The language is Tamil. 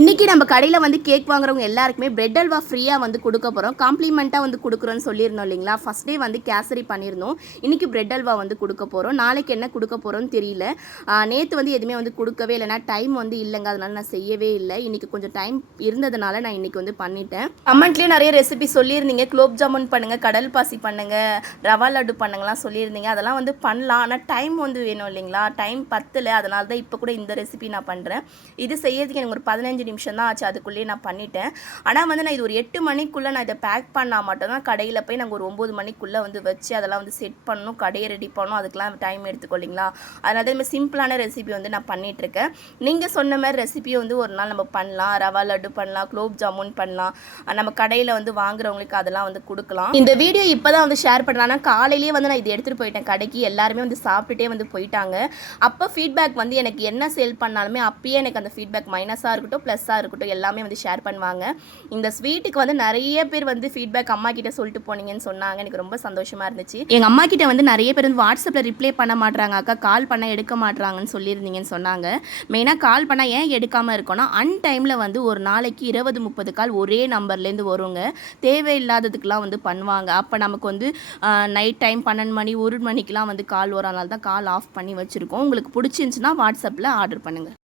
இன்றைக்கி நம்ம கடையில் வந்து கேக் வாங்குறவங்க எல்லாருக்குமே பிரெட் அல்வா ஃப்ரீயாக வந்து கொடுக்க போகிறோம். காம்ப்ளிமெண்ட்டாக வந்து கொடுக்குறோன்னு சொல்லியிருந்தோம் இல்லைங்களா? ஃபஸ்ட் டே வந்து கேசரி பண்ணியிருந்தோம். இன்றைக்கி பிரெட் அல்வா வந்து கொடுக்க போகிறோம். நாளைக்கு என்ன கொடுக்க போகிறோன்னு தெரியல. நேற்று வந்து எதுவுமே வந்து கொடுக்கவே இல்லைனா டைம் வந்து இல்லைங்க, அதனால் நான் செய்யவே இல்லை. இன்றைக்கி கொஞ்சம் டைம் இருந்ததுனால நான் இன்றைக்கி வந்து பண்ணிட்டேன். கமெண்ட்லேயும் நிறைய ரெசிபி சொல்லியிருந்தீங்க. குலோப் ஜாமுன் பண்ணுங்கள், கடல் பாசி பண்ணுங்கள், ரவா லட்டு பண்ணுங்கலாம் சொல்லியிருந்தீங்க. அதெல்லாம் வந்து பண்ணலாம், ஆனால் டைம் வந்து வேணும் இல்லைங்களா? டைம் பத்தலை, அதனால தான் இப்போ கூட இந்த ரெசிபி நான் பண்ணுறேன். இது செய்யறதுக்கு எனக்கு ஒரு 15 நிமிஷம் தான் ஆச்சு. அதுக்குள்ளேயே நான் பண்ணிட்டேன். ஆனால் வந்து நான் இது ஒரு 8 மணிக்குள்ளே நான் இதை பேக் பண்ணால் மட்டும்தான் கடையில் போய் நாங்கள் ஒரு 9 மணிக்குள்ளே வந்து வச்சு அதெல்லாம் வந்து செட் பண்ணணும், கடையை ரெடி பண்ணணும். அதுக்கெலாம் டைம் எடுத்துக்கொள்ளிங்களா? அதனால தான் சிம்பிளான ரெசிபி வந்து நான் பண்ணிகிட்ருக்கேன். நீங்கள் சொன்ன மாதிரி ரெசிபியை வந்து ஒரு நாள் நம்ம பண்ணலாம். ரவா லட்டு பண்ணலாம், குலோப் ஜாமுன் பண்ணலாம். நம்ம கடையில் வந்து வாங்குறவங்களுக்கு அதெல்லாம் வந்து கொடுக்கலாம். இந்த வீடியோ இப்போ தான் வந்து ஷேர் பண்ணுறேன். ஆனால் காலையிலேயே வந்து நான் இதை எடுத்துகிட்டு போயிட்டேன் கடைக்கு. எல்லாருமே வந்து சாப்பிட்டுட்டே வந்து போயிட்டாங்க. அப்போ ஃபீட்பேக் வந்து எனக்கு என்ன சேல் பண்ணாலுமே அப்பயே எனக்கு அந்த ஃபீட்பேக் மைனஸாக இருக்கட்டும் ப்ளஸ்ஸாக இருக்கட்டும் எல்லாமே வந்து ஷேர் பண்ணுவாங்க. இந்த ஸ்வீட்டுக்கு வந்து நிறைய பேர் வந்து ஃபீட்பேக் அம்மா கிட்ட சொல்லிட்டு போனீங்கன்னு சொன்னாங்க. எனக்கு ரொம்ப சந்தோஷமாக இருந்துச்சு. எங்கள் அம்மா கிட்ட வந்து நிறைய பேர் வந்து வாட்ஸ்அப்பில் ரிப்ளை பண்ண மாட்டாங்க, அக்கா கால் பண்ணால் எடுக்க மாட்டாங்கன்னு சொல்லியிருந்தீங்கன்னு சொன்னாங்க. மெயினாக கால் பண்ணால் ஏன் எடுக்காமல் இருக்கோன்னா, டைமில் வந்து ஒரு நாளைக்கு 20-30 கால் ஒரே நம்பர்லேருந்து வருங்க. தேவையில்லாததுக்கெலாம் வந்து பண்ணுவாங்க. அப்போ நமக்கு வந்து நைட் டைம் 12 மணி 1 மணிக்கெலாம் வந்து கால் வரும். அதனால தான் கால் ஆஃப் பண்ணி வச்சுருக்கோம். உங்களுக்கு பிடிச்சிருந்துச்சுன்னா வாட்ஸ்அப்பில் ஆர்டர் பண்ணுங்கள்.